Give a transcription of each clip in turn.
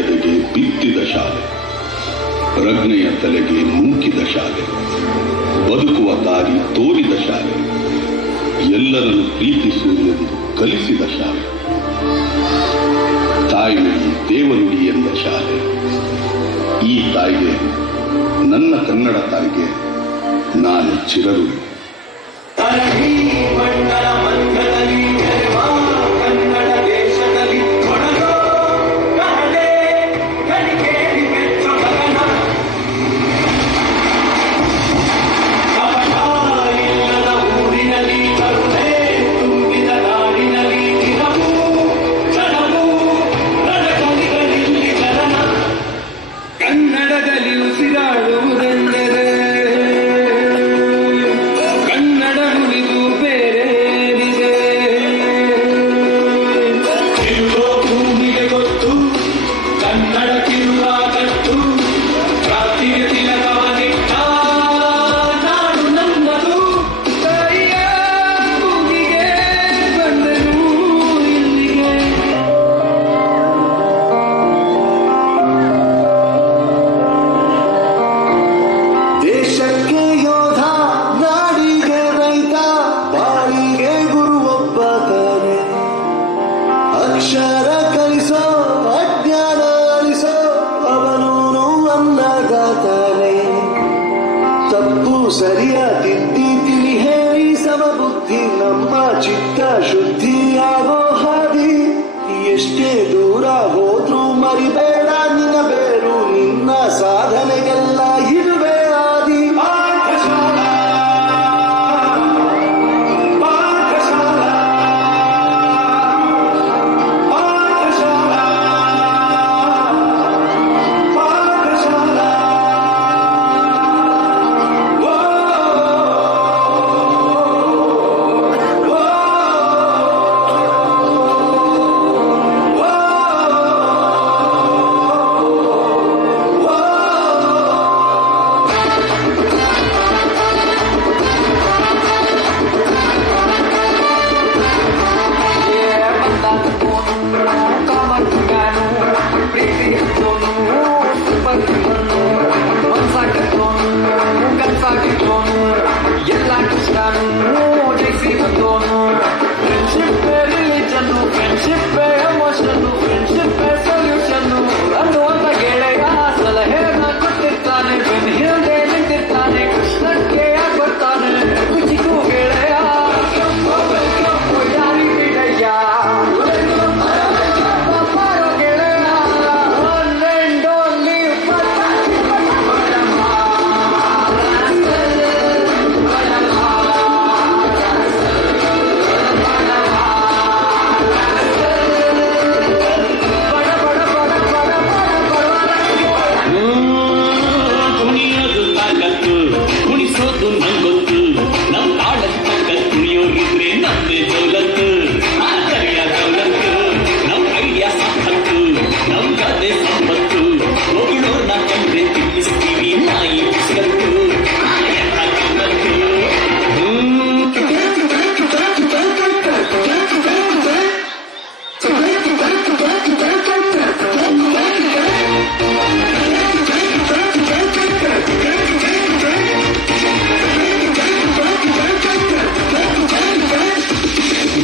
ಎದೆಗೆ ಬಿತ್ತಿದ ಶಾಲೆ, ಪ್ರಜ್ಞೆಯ ತಲೆಗೆ ನೂಕಿದ ಶಾಲೆ, ಬದುಕುವ ದಾರಿ ತೋರಿದ ಶಾಲೆ, ಎಲ್ಲರನ್ನು ಪ್ರೀತಿಸುವುದೆಂದು ಕಲಿಸಿದ ಶಾಲೆ, ತಾಯ್ನುಡಿ ದೇವನುಡಿ ಎಂದ ಶಾಲೆ. ಈ ತಾಯಿಗೆ, ನನ್ನ ಕನ್ನಡ ತಾಯಿಗೆ ನಾನು ಚಿರಋಣಿ. ಕನ್ನಡದಲ್ಲಿ ಉಸಿರಾಡುವುದೆಂದರೆ ಕನ್ನಡ ನುಡಿದು ಬೇರೇರಿದೆ. ಇಲ್ಲೋ ಭೂಮಿಗೆ ಗೊತ್ತು ಕನ್ನಡ ಕಿರುವಾಗತ್ತು, ಕ್ರಾಂತಿಗೆ ತಿಲಕವನಿಟ್ಟ ನಾಡು ನನ್ನದು. ತಾಯಿಯ ಭೂಮಿಗೆ ಬಂದನು ಇಲ್ಲಿಗೆ. ದೇಶಕ್ಕೆ ಯೋಧ, ನಾಡಿಗೆ ರೈತ, ಬಾಳಿಗೆ ಗುರುವೊಬ್ಬ ತಾನೆ. ಅಕ್ಷರ ಕಲಿಸೋ, ಅಜ್ಞಾನ ಅಳಿಸೋ, ಅವನೂನು ಅನ್ನದಾತಾನೆ. ತಪ್ಪು ಸರಿಯ ತಿದ್ದಿ ತಿಳಿ ಹೇಳಿ ಸಮಬುದ್ಧಿ, ನಮ್ಮ ಚಿತ್ತ ಶುದ್ಧಿಯಾಗೋ ಹಾದಿ. ಎಷ್ಟೇ ದೂರ ಹೋದ್ರೂ ಮರಿಬೇಡ ನಿನ್ನ ಬೇರು, ನಿನ್ನ ಸಾಧನೆಗೆಲ್ಲ ಇರುವೆ ಆದಿ. ಪಾಠಶಾಲಾ ಪಾಠಶಾಲಾ ಪಾಠಶಾಲಾ ಪಾಠಶಾಲಾ. ಓ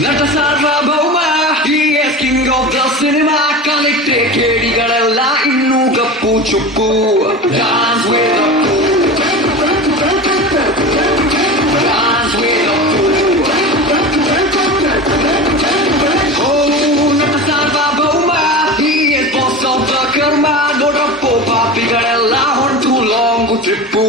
ನಟ ಸಾರ್ವಭೌಮ, he is king of the cinema. ಕಲಿತೆ ಕೇಡಿಗಳೆಲ್ಲ ಇನ್ನೂ ಗಪ್ಪು ಚುಪ್ಪು. Dance with the fool, dance with the fool. Oh, ನಟ ಸಾರ್ವಭೌಮ, he is boss of the ಕರ್ಮ. ನೋಡ್ರಪ್ಪೋ ಪಾಪಿಗಳೆಲ್ಲ ಹೊಂಟು ಲಾಂಗು ಟ್ರಿಪ್ಪು.